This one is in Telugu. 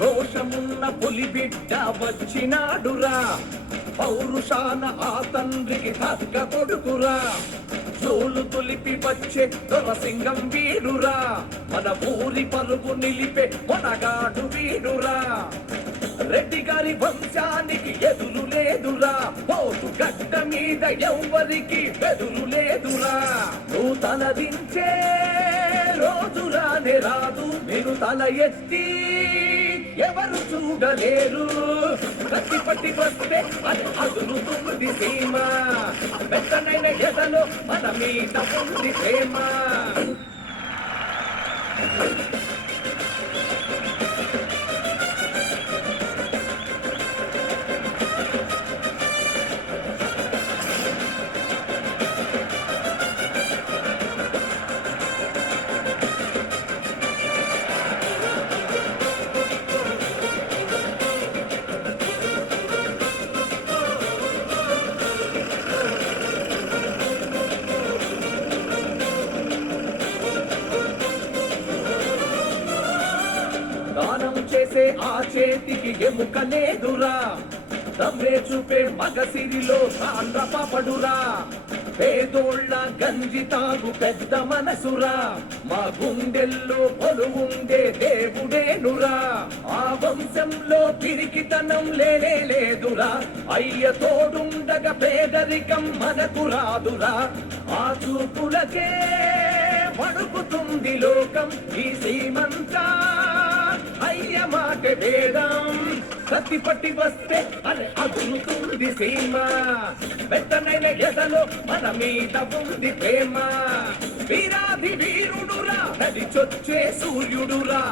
రోషమున్న పులి బిడ్డ వచ్చినాడురా, పౌరుషాన ఆ తండ్రికి తగ్గ కొడుకురా. జోలు తొలిపి వచ్చే దొరసింగం వీడురా, మన ఊరి పరుగు నిలిపే మొనగాడు వీడురా. రెడ్డి గారి వంశానికి ఎదురు లేదురా, పోటు గడ్డ మీద ఎవ్వరికి బెదురు లేదురా. నువ్వు తలదించే రోజు రానే రాదు, నేను తల ఎత్తి ఎవరు చూడలేరు. కత్తి పట్టి వస్తే అది అదురుతుంది సీమ, వెంటనైన ఎదలో మన మీద ఉంది ప్రేమ. దానం చేసే ఆ చేతికి ఎముక లేదురా, దమ్మే చూపే మగసిరిలో సాంద్ర పాపడురా. పేదోళ్ళ గంజి తాగు పెద్ద మనసురా, మా గుండెల్లో పొలువుండే దేవుడేనురా. ఆ వంశంలో పిరికితనం లేదురా, అయ్య తోడుండగా పేదరికం మనకు రాదురా. ఆ చూపులకే వణుకుతుంది లోకం, ఈ సీమంతా అయ్య మాట వేదం. కత్తి పట్టి వస్తే అది అదురుతుంది సీమ, వెంటనైన ఎదలో మన మీద ఉంది ప్రేమ. వీరాధి వీరుడురా, నడిచొచ్చే సూర్యుడురా,